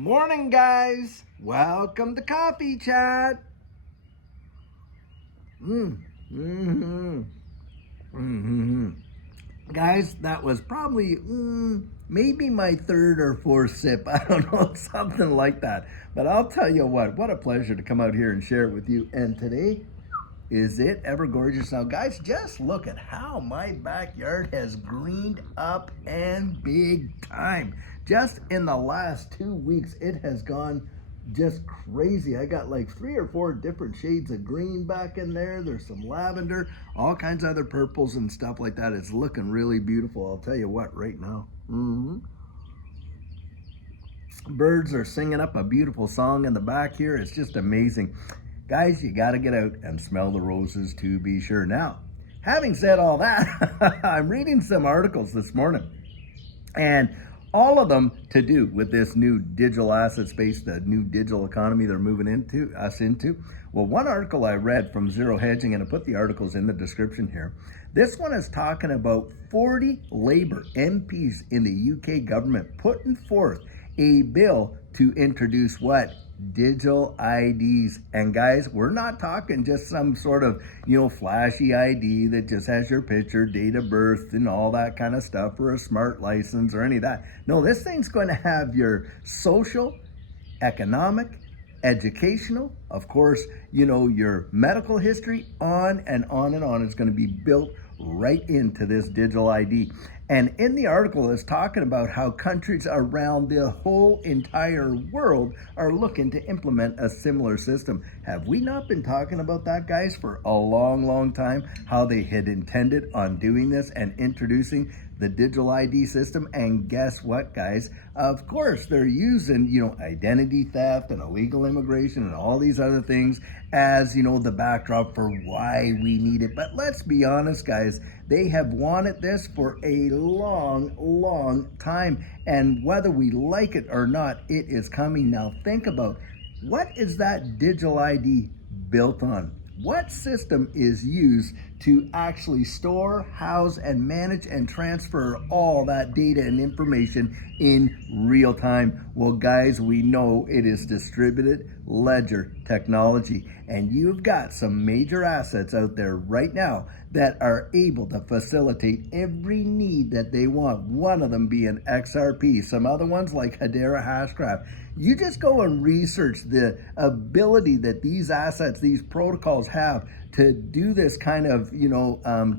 Morning, guys. Welcome to Coffee Chat. Guys, that was probably maybe my third or fourth sip. I don't know, something like that. But I'll tell you what a pleasure to come out here and share it with you. And today, is it ever gorgeous? Now, guys, just look at how my backyard has greened up and big time. Just in the last 2 weeks, it has gone just crazy. I got like 3 or 4 different shades of green back in there. There's some lavender, all kinds of other purples and stuff like that. It's looking really beautiful. I'll tell you what, right now. Birds are singing up a beautiful song in the back here. It's just amazing. Guys, you got to get out and smell the roses to be sure. Now, having said all that, I'm reading some articles this morning, and all of them to do with this new digital asset space, the new digital economy they're moving us into. Well, one article I read from Zero Hedging, and I put the articles in the description here. This one is talking about 40 Labour MPs in the UK government putting forth a bill to introduce what? Digital IDs. And guys, we're not talking just some sort of, flashy ID that just has your picture, date of birth, and all that kind of stuff, or a smart license or any of that. No, this thing's going to have your social, economic, educational, of course, your medical history, on and on and on. It's going to be built right into this digital ID. And in the article, it's talking about how countries around the whole entire world are looking to implement a similar system. Have we not been talking about that, guys, for a long, long time? How they had intended on doing this and introducing the digital ID system. And guess what, guys? Of course, they're using, identity theft and illegal immigration and all these other things as, the backdrop for why we need it. But let's be honest, guys, they have wanted this for a long, long time. And whether we like it or not, it is coming. Now, think about, what is that digital ID built on? What system is used to actually store, house, and manage and transfer all that data and information in real time? Well, guys, we know it is distributed ledger technology. And you've got some major assets out there right now that are able to facilitate every need that they want. One of them being XRP, some other ones like Hedera Hashgraph. You just go and research the ability that these assets, these protocols have to do this kind of,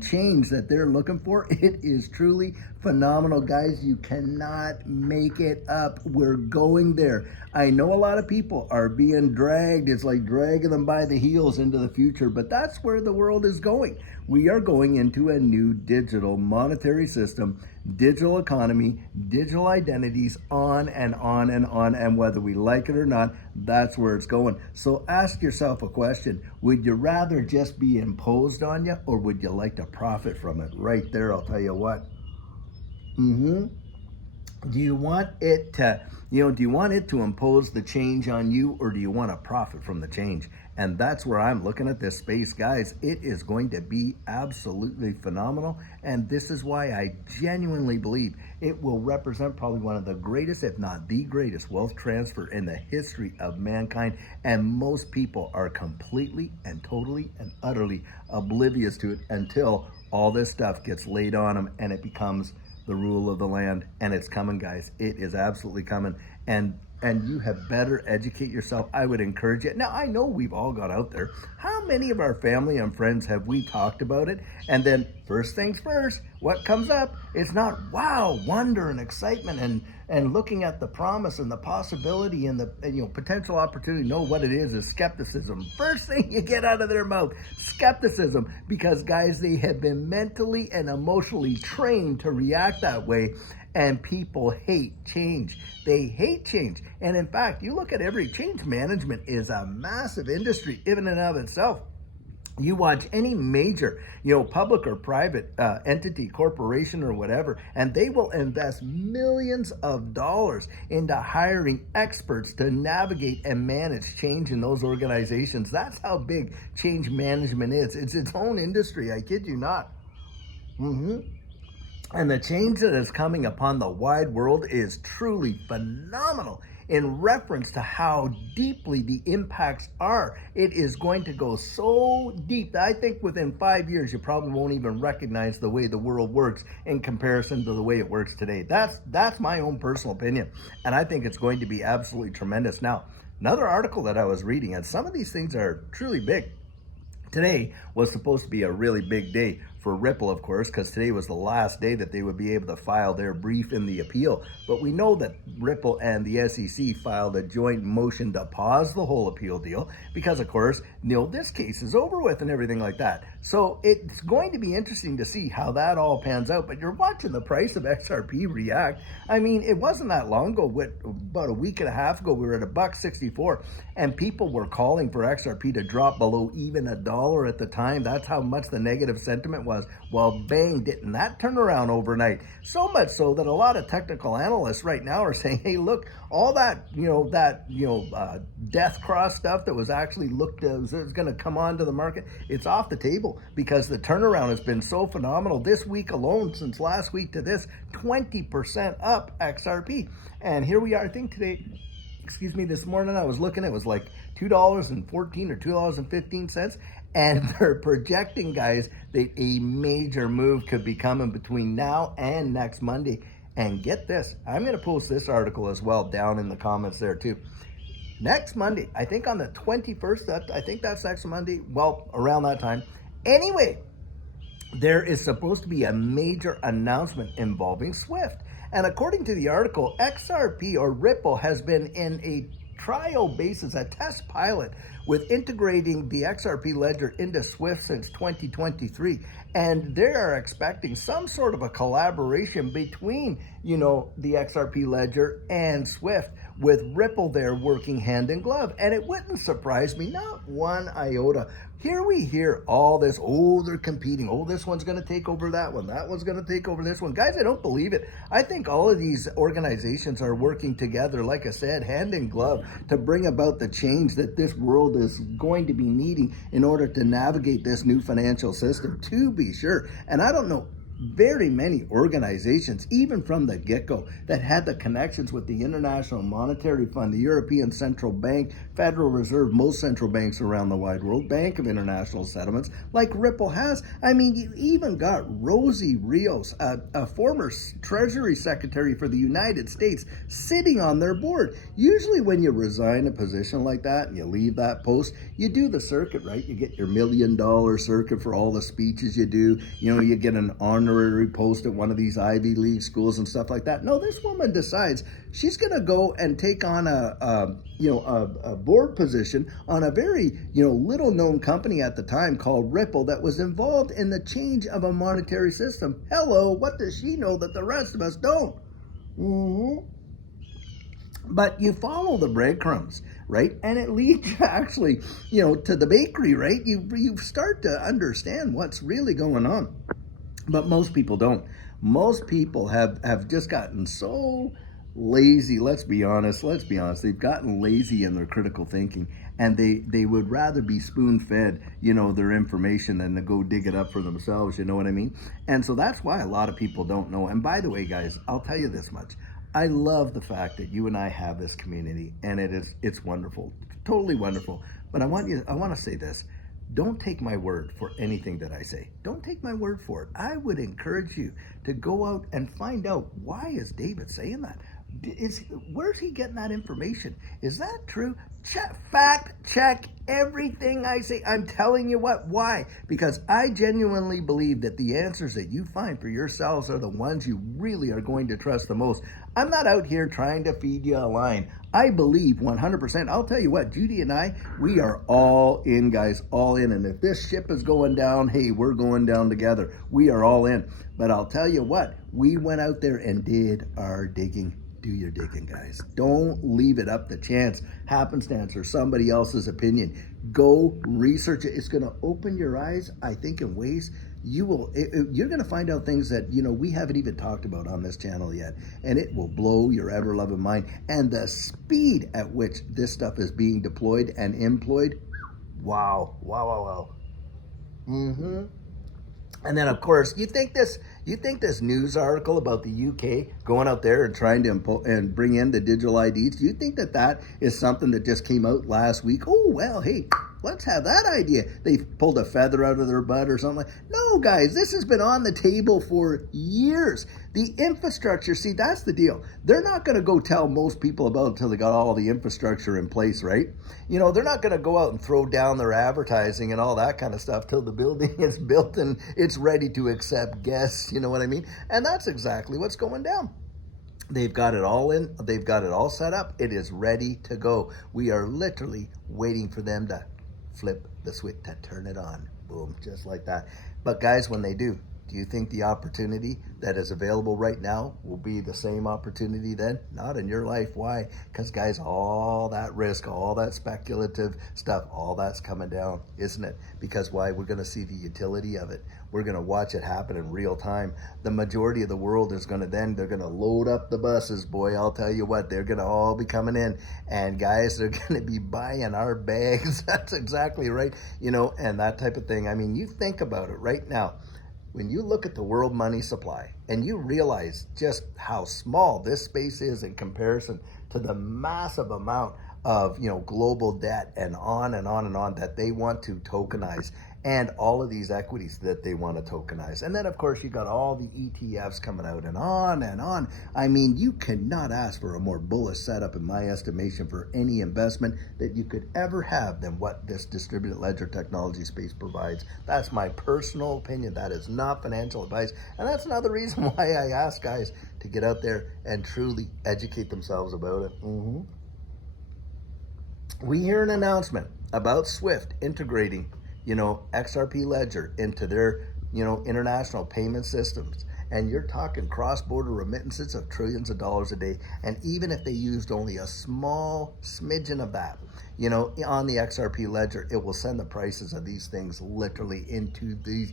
change that they're looking for. It is truly phenomenal, guys. You cannot make it up. We're going there. I know a lot of people are being dragged. It's like dragging them by the heels into the future, but that's where the world is going. We are going into a new digital monetary system, digital economy, digital identities, on and on and on. And whether we like it or not, that's where it's going. So ask yourself a question. Would you rather just be imposed on you, or would you like to profit from it? Right there, I'll tell you what. Do you want it to impose the change on you, or do you want to profit from the change? And that's where I'm looking at this space, guys. It is going to be absolutely phenomenal. And this is why I genuinely believe it will represent probably one of the greatest, if not the greatest, wealth transfer in the history of mankind. And most people are completely and totally and utterly oblivious to it until all this stuff gets laid on them and it becomes the rule of the land. And it's coming, guys. It is absolutely coming. And you have better educate yourself. I would encourage you. Now, I know we've all gone out there. How many of our family and friends have we talked about it? And then first things first, what comes up? It's not wow, wonder and excitement and looking at the promise and the possibility and the potential opportunity. No, what it is skepticism. First thing you get out of their mouth, skepticism. Because, guys, they have been mentally and emotionally trained to react that way. And people hate change. They hate change. And in fact, you look at every change management is a massive industry in and of itself. You watch any major, public or private entity, corporation or whatever, and they will invest millions of dollars into hiring experts to navigate and manage change in those organizations. That's how big change management is. It's its own industry. I kid you not. And the change that is coming upon the wide world is truly phenomenal in reference to how deeply the impacts are. It is going to go so deep that I think within 5 years, you probably won't even recognize the way the world works in comparison to the way it works today. That's my own personal opinion. And I think it's going to be absolutely tremendous. Now, another article that I was reading, and some of these things are truly big. Today was supposed to be a really big day for Ripple, of course, because today was the last day that they would be able to file their brief in the appeal. But we know that Ripple and the SEC filed a joint motion to pause the whole appeal deal because, of course, this case is over with and everything like that. So it's going to be interesting to see how that all pans out. But you're watching the price of XRP react. I mean, it wasn't that long ago, about a week and a half ago, we were at $1.64, and people were calling for XRP to drop below even $1 at the time. That's how much the negative sentiment was. Well, bang, didn't that turn around overnight? So much so that a lot of technical analysts right now are saying, hey, look, all that, death cross stuff that was actually looked at was going to come onto the market, it's off the table because the turnaround has been so phenomenal. This week alone, since last week to this, 20% up XRP. And here we are, I think today, this morning I was looking, it was like $2.14 or $2.15. And they're projecting, guys, that a major move could be coming between now and next Monday. And get this, I'm going to post this article as well down in the comments there too. Next Monday, I think on the 21st, I think that's next Monday, well, around that time. Anyway, there is supposed to be a major announcement involving SWIFT. And according to the article, XRP or Ripple has been in a trial basis, a test pilot with integrating the XRP ledger into SWIFT since 2023. And they are expecting some sort of a collaboration between, the XRP ledger and SWIFT, with Ripple there working hand in glove. And it wouldn't surprise me, not one iota. Here we hear all this, they're competing. This one's going to take over that one. That one's going to take over this one. Guys, I don't believe it. I think all of these organizations are working together, like I said, hand in glove to bring about the change that this world is going to be needing in order to navigate this new financial system, to be sure. And I don't know very many organizations, even from the get-go, that had the connections with the International Monetary Fund, the European Central Bank, Federal Reserve, most central banks around the wide world, Bank of International Settlements, like Ripple has. I mean, you even got Rosie Rios, a former Treasury Secretary for the United States, sitting on their board. Usually when you resign a position like that and you leave that post, you do the circuit, right? You get your $1 million circuit for all the speeches you do. You get an honorary post at one of these Ivy League schools and stuff like that. No, this woman decides she's going to go and take on a board position on a very, little known company at the time called Ripple that was involved in the change of a monetary system. Hello, what does she know that the rest of us don't? But you follow the breadcrumbs, right? And it leads you actually, to the bakery, right? You start to understand what's really going on. But most people don't. Most people have just gotten so lazy. Let's be honest. They've gotten lazy in their critical thinking, and they would rather be spoon-fed, their information than to go dig it up for themselves. You know what I mean? And so that's why a lot of people don't know. And by the way, guys, I'll tell you this much. I love the fact that you and I have this community, and it's wonderful, totally wonderful. But I want to say this. Don't take my word for anything that I say. Don't take my word for it. I would encourage you to go out and find out, why is David saying that? Where's he getting that information? Is that true? Fact check everything I say. I'm telling you what. Why? Because I genuinely believe that the answers that you find for yourselves are the ones you really are going to trust the most. I'm not out here trying to feed you a line. I believe 100%. I'll tell you what, Judy and I, we are all in, guys, all in. And if this ship is going down, hey, we're going down together. We are all in. But I'll tell you what, we went out there and did our digging. Do your digging, guys. Don't leave it up to chance, happenstance, or somebody else's opinion. Go research it. It's going to open your eyes, I think, in ways you're going to find out things that, we haven't even talked about on this channel yet. And it will blow your ever-loving mind. And the speed at which this stuff is being deployed and employed, wow. And then, of course, you think this, You think this news article about the UK going out there and trying to and bring in the digital IDs, do you think that that is something that just came out last week? Oh, well, hey, let's have that idea. They pulled a feather out of their butt or something. No, guys, this has been on the table for years. The infrastructure, see, that's the deal. They're not going to go tell most people about it until they got all the infrastructure in place, right? You know, they're not going to go out and throw down their advertising and all that kind of stuff till the building is built and it's ready to accept guests, you know what I mean? And that's exactly what's going down. They've got it all in. They've got it all set up. It is ready to go. We are literally waiting for them to flip the switch, to turn it on. Boom, just like that. But guys, when they do you think the opportunity that is available right now will be the same opportunity then? Not in your life. Why? Because guys, all that risk, all that speculative stuff, all that's coming down, isn't it? Because why? We're going to see the utility of it. We're going to watch it happen in real time. The majority of the world is going to then, they're going to load up the buses, boy. I'll tell you what, they're going to all be coming in. And guys, they're going to be buying our bags. That's exactly right. You know, and that type of thing. I mean, you think about it right now. When you look at the world money supply and you realize just how small this space is in comparison to the massive amount of, you know, global debt and on and on and on that they want to tokenize, and all of these equities that they want to tokenize. And then, of course, you got all the ETFs coming out and on and on. I mean, you cannot ask for a more bullish setup, in my estimation, for any investment that you could ever have than what this distributed ledger technology space provides. That's my personal opinion. That is not financial advice. And that's another reason why I ask guys to get out there and truly educate themselves about it. We hear an announcement about Swift integrating, you know, XRP ledger into their, you know, international payment systems. And you're talking cross-border remittances of trillions of dollars a day. And even if they used only a small smidgen of that, you know, on the XRP ledger, it will send the prices of these things literally into the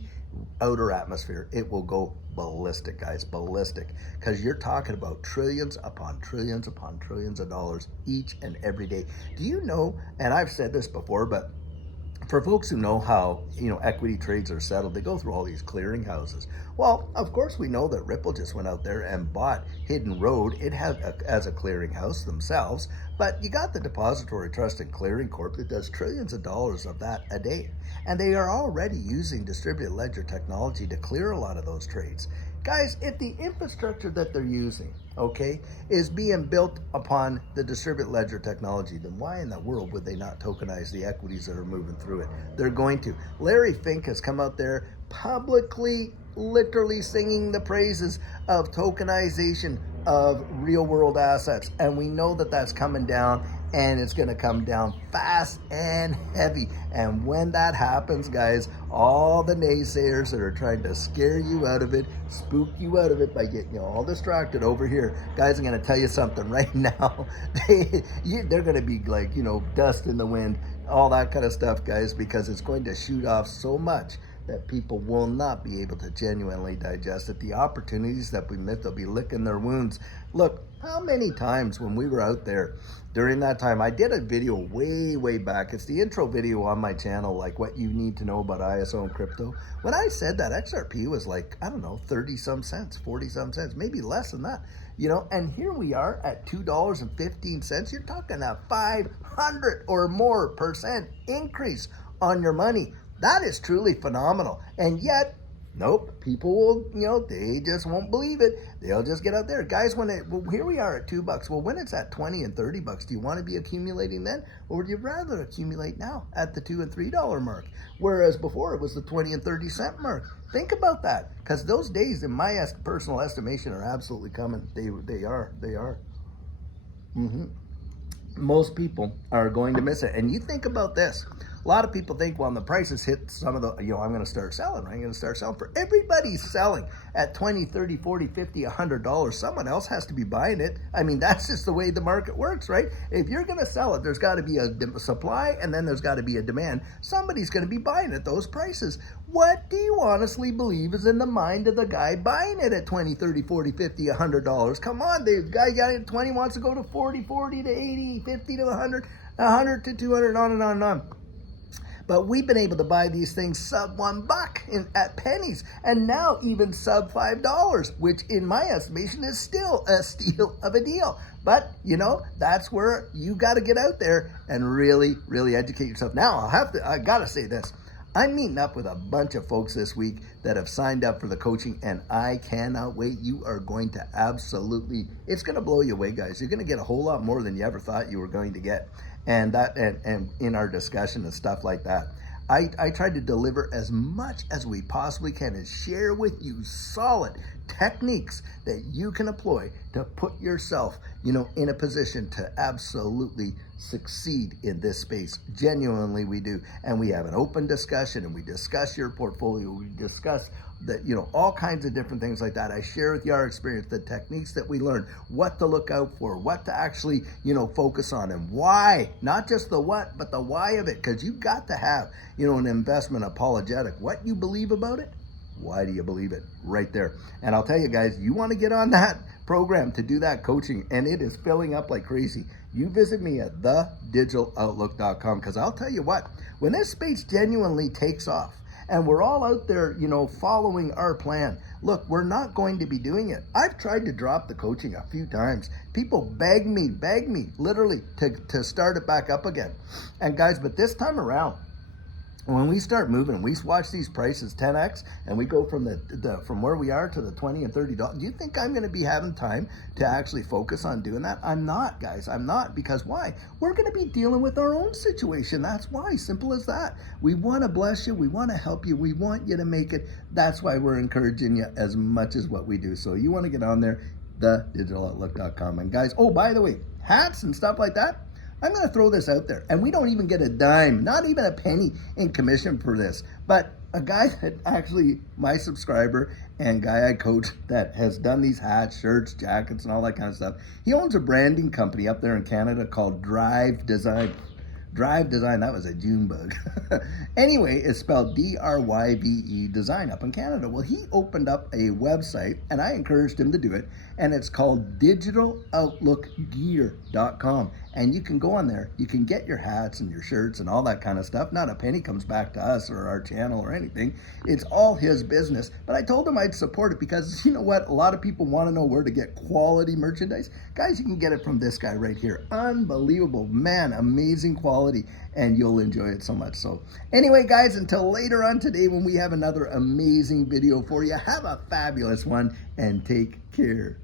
outer atmosphere. It will go ballistic, guys, ballistic. Because you're talking about trillions upon trillions upon trillions of dollars each and every day. Do you know, and I've said this before, but for folks who know how, you know, equity trades are settled, they go through all these clearing houses. Well, of course, we know that Ripple just went out there and bought Hidden Road. It has as a clearing house themselves, but you got the Depository Trust and Clearing Corp that does trillions of dollars of that a day. And they are already using distributed ledger technology to clear a lot of those trades. Guys, if the infrastructure that they're using, okay, is being built upon the distributed ledger technology, then why in the world would they not tokenize the equities that are moving through it? They're going to. Larry Fink has come out there publicly, literally singing the praises of tokenization of real world assets. And we know that that's coming down, and it's going to come down fast and heavy. And when that happens, guys, all the naysayers that are trying to scare you out of it, spook you out of it by getting you all distracted over here, guys, I'm going to tell you something right now. They're going to be like, you know, dust in the wind, all that kind of stuff, guys, because it's going to shoot off so much that people will not be able to genuinely digest it. The opportunities that we missed, they'll be licking their wounds. Look, how many times when we were out there during that time, I did a video way back. It's the intro video on my channel, like what you need to know about ISO and crypto. When I said that, XRP was like, I don't know, 30 some cents, 40 some cents, maybe less than that. You know, and here we are at $2.15. You're talking a 500 or more % increase on your money. That is truly phenomenal. And yet, nope, people will, you know, they just won't believe it. They'll just get out there. Guys, well, here we are at $2. Well, when it's at 20 and 30 bucks, do you want to be accumulating then? Or would you rather accumulate now at the $2 and $3 mark? Whereas before it was the 20 and 30 cent mark. Think about that. Because those days, in my personal estimation, are absolutely coming. They are. Most people are going to miss it. And you think about this. A lot of people think, well, when the prices hit some of the, you know, I'm going to start selling. I'm going to start selling. For everybody's selling at 20, 30, 40, 50, $100. Someone else has to be buying it. I mean, that's just the way the market works, right? If you're going to sell it, there's got to be a supply, and then there's got to be a demand. Somebody's going to be buying at those prices. What do you honestly believe is in the mind of the guy buying it at 20, 30, 40, 50, $100? Come on, the guy got it at 20, wants to go to 40, 40 to 80, 50 to 100, 100 to 200, on and on and on. but we've been able to buy these things sub $1 at pennies, and now even sub $5, which in my estimation is still a steal of a deal. But you know, that's where you got to get out there and really educate yourself. Now I gotta say this. I'm meeting up with a bunch of folks this week that have signed up for the coaching, and I cannot wait. You are going to absolutely, it's going to blow you away, guys. You're going to get a whole lot more than you ever thought you were going to get. And in our discussion and stuff like that, I tried to deliver as much as we possibly can and share with you solid techniques that you can employ to put yourself, you know, in a position to absolutely succeed in this space. Genuinely, we do. And we have an open discussion, and we discuss your portfolio. We discuss that, you know, all kinds of different things like that. I share with you our experience, the techniques that we learned, what to look out for, what to actually, you know, focus on, and why. Not just the what, but the why of it, because you got to have, you know, an investment apologetic. What you believe about it, why do you believe it? Right there. And I'll tell you guys, you want to get on that program to do that coaching, and it is filling up like crazy. You visit me at thedigital.outlook.com, because I'll tell you what, when this space genuinely takes off, and we're all out there, you know, following our plan. Look, we're not going to be doing it. I've tried to drop the coaching a few times. People beg me, literally, to start it back up again. And guys, but this time around, when we start moving, we watch these prices 10x, and we go from from where we are to the $20 and $30. Do you think I'm going to be having time to actually focus on doing that? I'm not, guys. I'm not, because why? We're going to be dealing with our own situation. That's why. Simple as that. We want to bless you. We want to help you. We want you to make it. That's why we're encouraging you as much as what we do. So you want to get on there, thedigital.outlook.com. And guys, oh, by the way, hats and stuff like that, I'm going to throw this out there, and we don't even get a dime, not even a penny in commission for this. But a guy that actually, my subscriber and guy I coach, that has done these hats, shirts, jackets, and all that kind of stuff, he owns a branding company up there in Canada called Drive Design. Drive Design, that was a June bug. Anyway, it's spelled D-R-Y-V-E Design up in Canada. Well, he opened up a website, and I encouraged him to do it, and it's called digitaloutlookgear.com. And you can go on there, you can get your hats and your shirts and all that kind of stuff. Not a penny comes back to us or our channel or anything. It's all his business. But I told him I'd support it, because you know what? A lot of people want to know where to get quality merchandise. Guys, you can get it from this guy right here. Unbelievable, man, amazing quality, and you'll enjoy it so much. So anyway, guys, until later on today when we have another amazing video for you, have a fabulous one and take care.